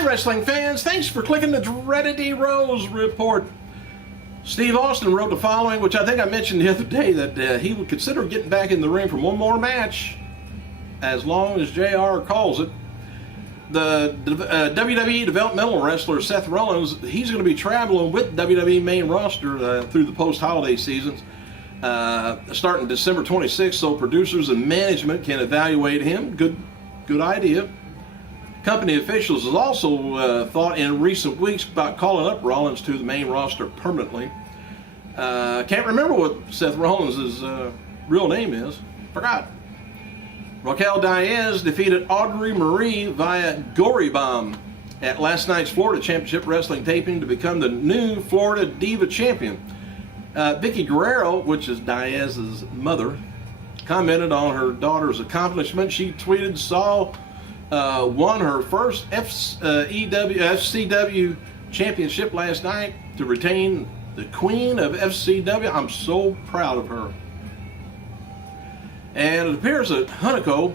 Hi, wrestling fans. Thanks for clicking the dreaded D Rose report. Steve Austin wrote the following, which I think I mentioned the other day, that he would consider getting back in the ring for one more match, as long as JR calls it. The WWE developmental wrestler Seth Rollins, he's going to be traveling with WWE main roster through the post-holiday seasons, starting December 26th, so producers and management can evaluate him. Good idea. Company officials have also thought in recent weeks about calling up Rollins to the main roster permanently. Can't remember what Seth Rollins' real name is. Forgot. Raquel Diaz defeated Audrey Marie via Gory Bomb at last night's Florida Championship Wrestling taping to become the new Florida Diva Champion. Vickie Guerrero, which is Diaz's mother, commented on her daughter's accomplishment. She tweeted, won her first FCW championship last night to retain the queen of FCW. I'm so proud of her. And it appears that Hunico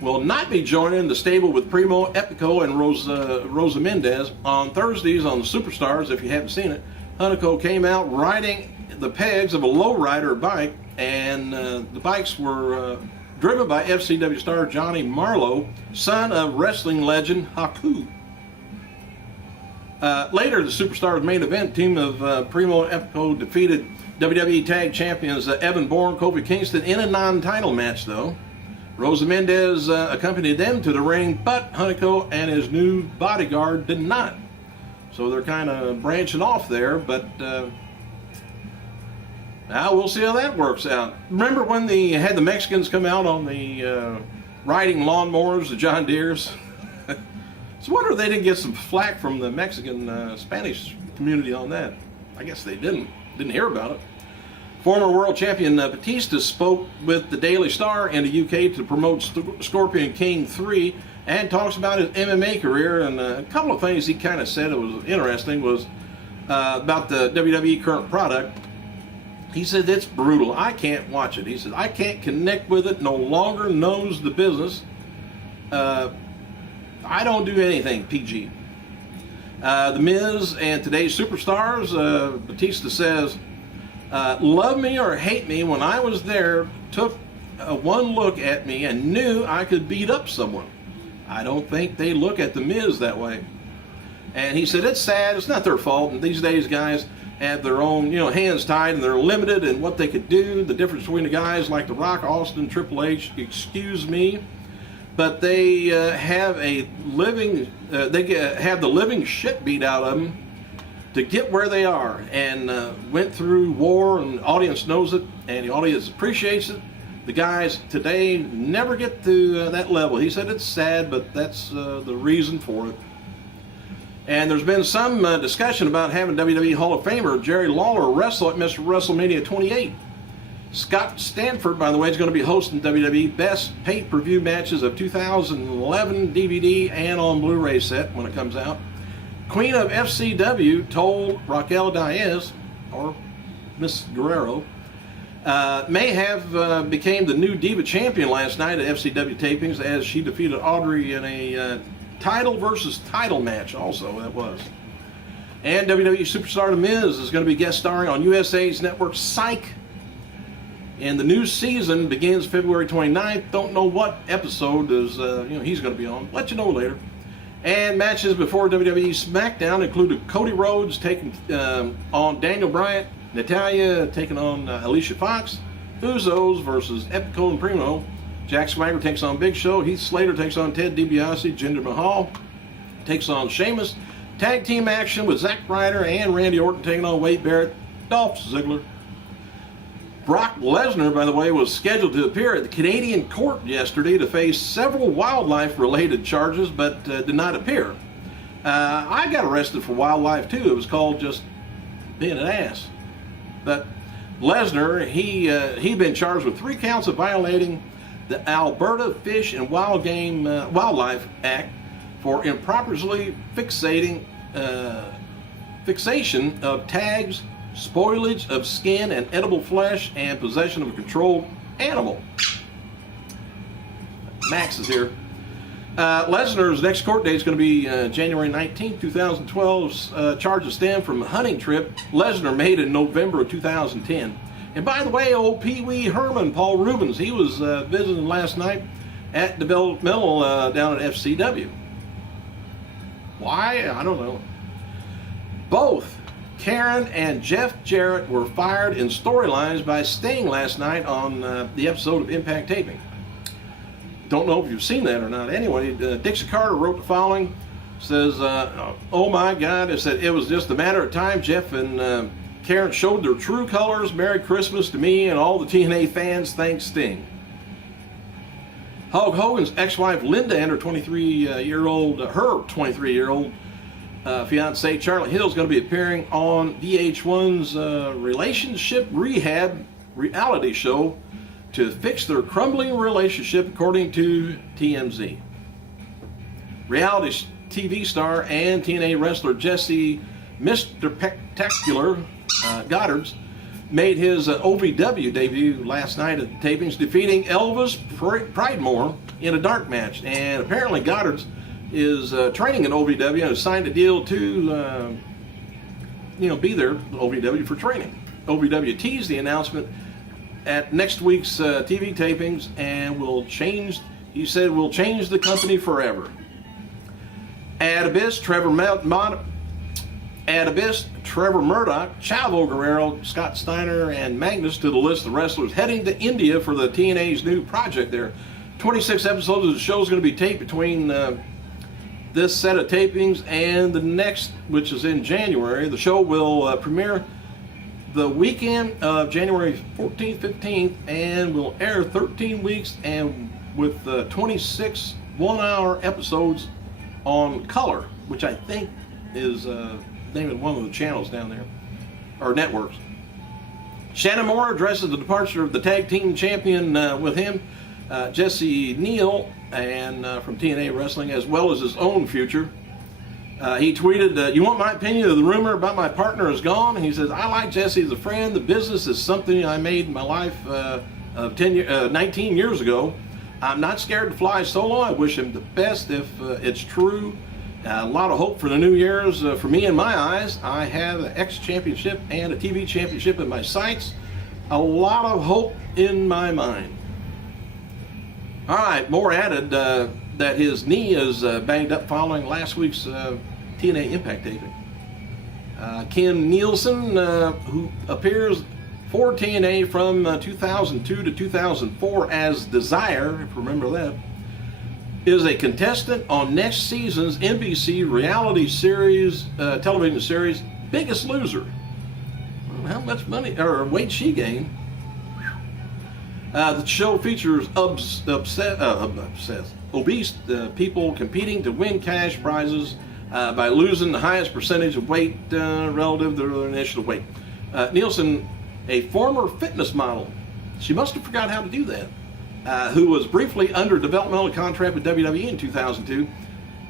will not be joining the stable with Primo, Epico, and Rosa Mendez on Thursdays on the Superstars. If you haven't seen it, Hunico came out riding the pegs of a lowrider bike, and the bikes were driven by FCW star Johnny Marlowe, son of wrestling legend Haku. Later, the Superstars main event team of Primo and Epico defeated WWE Tag Champions Evan Bourne, Kofi Kingston in a non-title match, though. Rosa Mendez accompanied them to the ring, but Hunico and his new bodyguard did not. So they're kind of branching off there, but now we'll see how that works out. Remember when they had the Mexicans come out on the riding lawnmowers, the John Deeres? It's a wonder they didn't get some flack from the Mexican Spanish community on that. I guess they didn't hear about it. Former world champion Batista spoke with the Daily Star in the UK to promote Scorpion King 3 and talks about his MMA career. And a couple of things he kind of said that was interesting was about the WWE current product. He said, it's brutal. I can't watch it. He said, I can't connect with it. No longer knows the business. I don't do anything PG. The Miz and today's Superstars, Batista says, love me or hate me, when I was there, took one look at me and knew I could beat up someone. I don't think they look at the Miz that way. And he said, it's sad, it's not their fault, and these days guys have their own, hands tied, and they're limited in what they could do. The difference between the guys like The Rock, Austin, Triple H, excuse me, but they have a living, have the living shit beat out of them to get where they are, and went through war, and the audience knows it, and the audience appreciates it. The guys today never get to that level. He said it's sad, but that's the reason for it. And there's been some discussion about having WWE Hall of Famer Jerry Lawler wrestle at Mr. WrestleMania 28. Scott Stanford, by the way, is going to be hosting WWE Best Pay-Per-View Matches of 2011 DVD and on Blu-ray set when it comes out. Queen of FCW told Raquel Diaz, or Miss Guerrero, may have became the new Diva Champion last night at FCW tapings as she defeated Audrey in a title versus title match also, that was. And WWE Superstar The Miz is going to be guest starring on USA's network Psych. And the new season begins February 29th. Don't know what episode is he's going to be on. Let you know later. And matches before WWE SmackDown included Cody Rhodes taking on Daniel Bryan, Natalya taking on Alicia Fox, Usos versus Epico and Primo, Jack Swagger takes on Big Show, Heath Slater takes on Ted DiBiase, Jinder Mahal takes on Sheamus, tag team action with Zack Ryder and Randy Orton taking on Wade Barrett, Dolph Ziggler. Brock Lesnar, by the way, was scheduled to appear at the Canadian court yesterday to face several wildlife-related charges, but did not appear. I got arrested for wildlife, too. It was called just being an ass. But Lesnar, he'd been charged with 3 counts of violating the Alberta Fish and Wildlife Act for improperly fixation of tags, spoilage of skin and edible flesh, and possession of a controlled animal. Max is here. Lesnar's next court date is going to be January 19, 2012. Charges stem from a hunting trip Lesnar made in November of 2010. And by the way, old Pee Wee Herman, Paul Rubens, he was visiting last night at developmental down at FCW. Why? I don't know. Both Karen and Jeff Jarrett were fired in storylines by Sting last night on the episode of Impact Taping. Don't know if you've seen that or not. Anyway, Dixie Carter wrote the following. Says, oh my God, it said, it was just a matter of time. Jeff and Karen showed their true colors. Merry Christmas to me and all the TNA fans. Thanks, Sting. Hulk Hogan's ex-wife Linda and her 23-year-old fiance Charlotte Hill is going to be appearing on VH1's Relationship Rehab reality show to fix their crumbling relationship, according to TMZ. Reality TV star and TNA wrestler Jesse Mr. Spectacular Goddards made his OVW debut last night at the tapings, defeating Elvis Pridemore in a dark match. And apparently Goddards is training at OVW and has signed a deal to be there at OVW for training. OVW teased the announcement at next week's TV tapings and he said, we'll change the company forever. At Abyss, Trevor Murdoch, Chavo Guerrero, Scott Steiner, and Magnus to the list of wrestlers heading to India for the TNA's new project there. 26 episodes of the show is going to be taped between this set of tapings and the next, which is in January. The show will premiere the weekend of January 14th, 15th, and will air 13 weeks and with 26 one-hour episodes on Color, which I think is name of one of the channels down there, or networks. Shannon Moore addresses the departure of the tag team champion with him, Jesse Neal, and from TNA Wrestling, as well as his own future. He tweeted, you want my opinion of the rumor about my partner is gone? He says, I like Jesse as a friend. The business is something I made in my life 19 years ago. I'm not scared to fly solo. I wish him the best if it's true. A lot of hope for the new years for me in my eyes. I have an X championship and a TV championship in my sights. A lot of hope in my mind. All right, Moore added that his knee is banged up following last week's TNA Impact taping. Ken Nielsen, who appears for TNA from 2002 to 2004 as Desire, if you remember that, is a contestant on next season's NBC reality series, television series, Biggest Loser. How much money or weight she gained? The show features obese people competing to win cash prizes by losing the highest percentage of weight relative to their initial weight. Nielsen, a former fitness model, she must have forgot how to do that, who was briefly under developmental contract with WWE in 2002,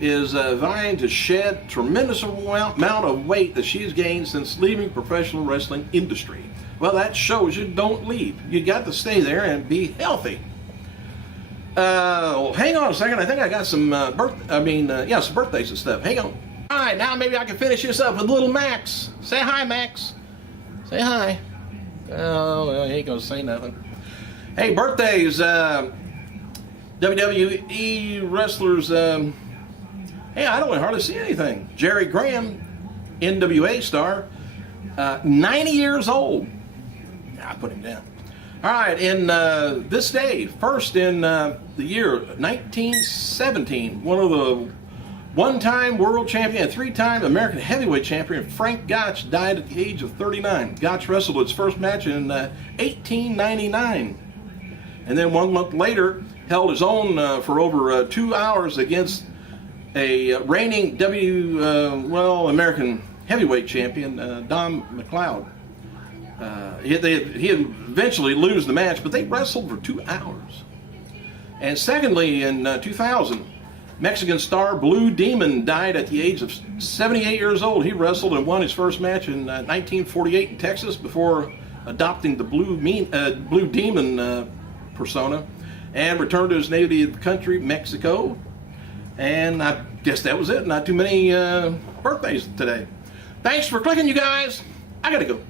is vying to shed tremendous amount of weight that she's gained since leaving professional wrestling industry. Well, that shows you don't leave. You got to stay there and be healthy. Hang on a second. I think I got some some birthdays and stuff. Hang on. All right, now maybe I can finish this up with little Max. Say hi, Max. Say hi. Oh, well, he ain't gonna say nothing. Hey, birthdays. WWE wrestlers. Hey, I don't hardly see anything. Jerry Graham, NWA star, 90 years old. I put him down. All right, in this day, first in the year 1917, one of the one-time world champion and three-time American heavyweight champion Frank Gotch died at the age of 39. Gotch wrestled his first match in 1899, and then 1 month later held his own for over 2 hours against a reigning American heavyweight champion, Don McLeod. He'd eventually lose the match, but they wrestled for 2 hours. And secondly, in 2000, Mexican star Blue Demon died at the age of 78 years old. He wrestled and won his first match in 1948 in Texas before adopting the Blue Demon persona and returned to his native country, Mexico. And I guess that was it. Not too many birthdays today. Thanks for clicking, you guys. I gotta go.